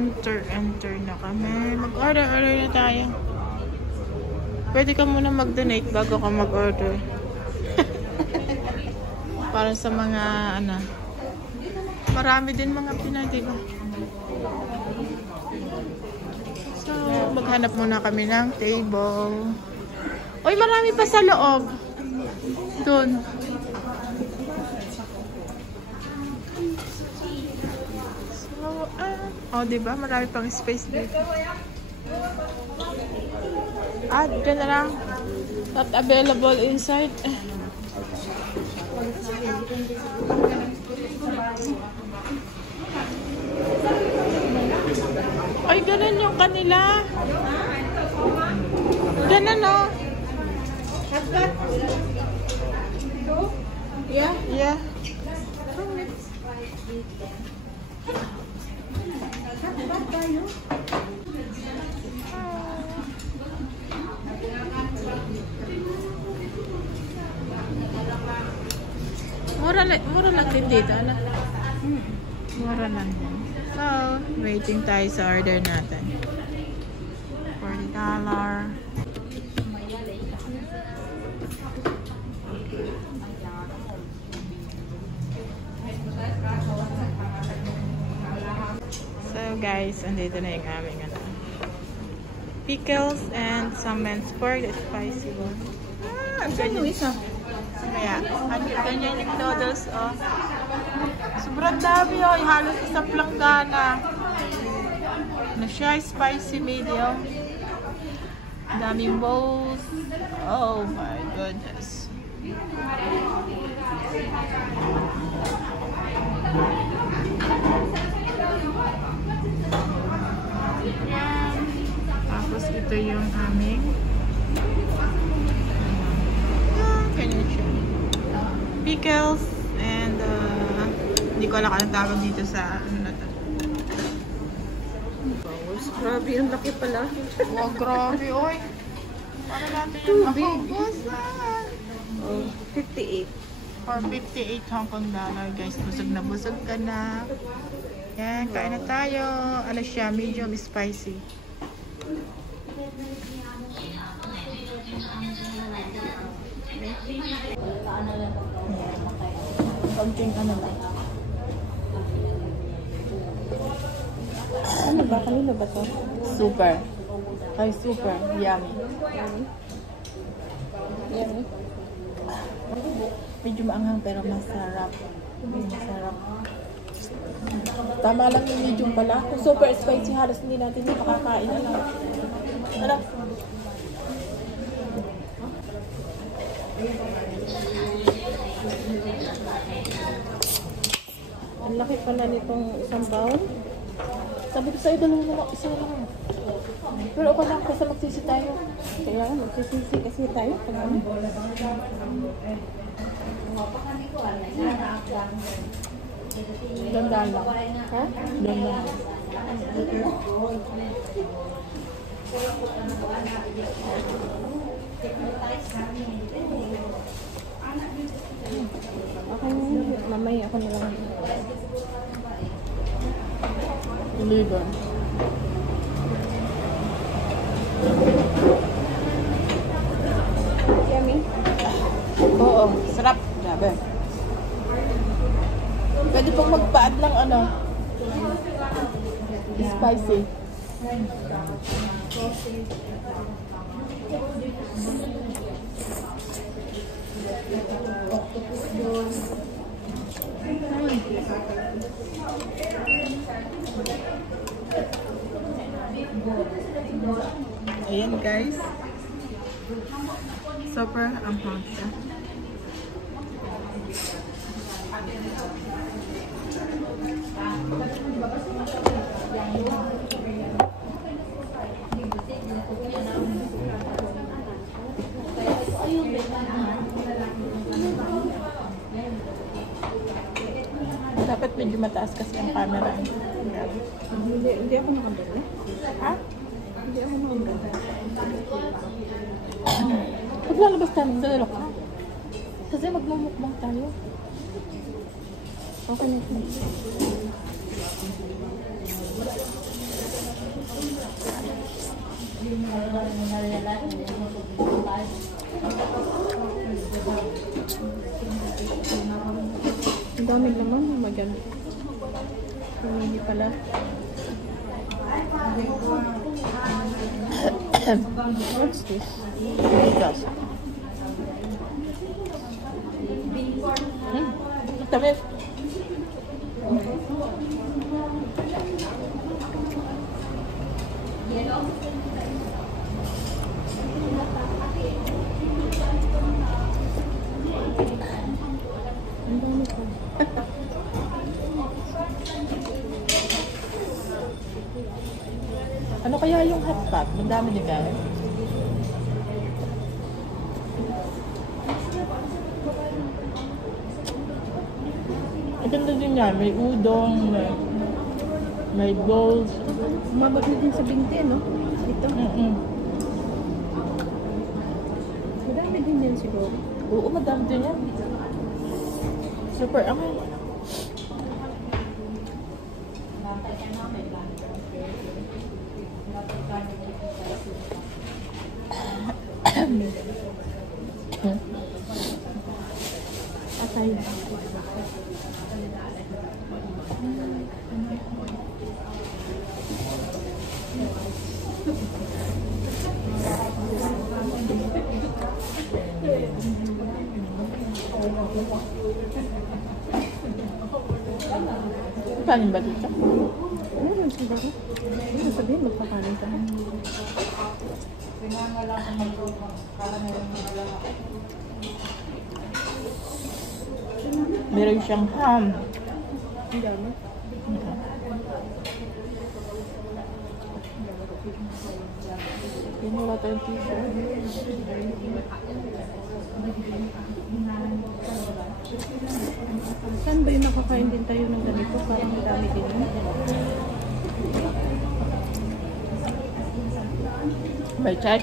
Enter na kami. Mag-order na tayo. Pwede ka muna mag-donate bago ka mag-order. Para sa mga, marami din mga Pinay, diba? So, maghanap muna kami ng table. Uy, marami pa sa loob. Doon. So, diba? Marami pang space dito. Dyan na lang. Not available inside. Ay, ganun yung kanila. Ganun, no? Yeah? Yeah. Mura lang din dito. Mura lang din. So, waiting tayo sa order natin. $40. So guys, andito na yung aming pickles and some men's pork, the spicy one. Ang ganyan. Kaya, ganyan yung noodles, oh. Sobrang dami, oh. Halos isang planggana. Ano siya, spicy medium. Daming bowls. Oh my goodness. Yan. Tapos ito yung aming pickles and hindi ko alam anong tawag dito sa ano na to. Grabe, ang laki pala. Wow, grabe, oy. Para natin yung makubusan. 58. For 58 Hong Kong dollar, guys. Busog ka na. Yan, kain na tayo. Ano siya, medium spicy. Konting ano lang. Ano ba? Kanino ba to? Super. Ay, super. Yummy. Yummy. Medyo maanghang pero masarap. Masarap. Tama lang yung medium pala. Kung super spicy, halos hindi natin yung makakain. Ano? Ang laki pala nitong isang bowl. Sabi ko sa'yo, dalawa na lang, isa lang. Pero ako lang kasi magsisi tayo. Kaya magsisisi kasi tayo. Dandan lang. Ha? Dandan. Okay, mamaya ako na lang. Liver. Yummy? Oo, sarap. Grabe. Pwede pong magpaad ng ano, spicy. Ayan guys. Super amount siya. Dapat medyo mataas kasi ang camera. Hindi ako nakaganda. Ha? Hindi ako nakaganda. Maglalabas tayo, magdalalo ka. Kasi magmumukbang tayo. Okay na. Ang daming naman, maganda. Pumili pala. What's this? Vegas. Tamis. Ang dami ko. Ano kaya yung hot pot? Madami din kaya? Maganda din yan. May udong, may bowls. Umabot na din sa binti, no? Dito. Madami din yan siguro. Oo, madami din yan. Super angay. Atay. Kanin ba dito? Ano lang siguro? Ano sabihin, magpakanin ka. Meron siyang ham. Ang dami. Yan, wala tayong tissue. Saan ba yung nakakain din tayo ng ganito? Parang ang dami din. May check.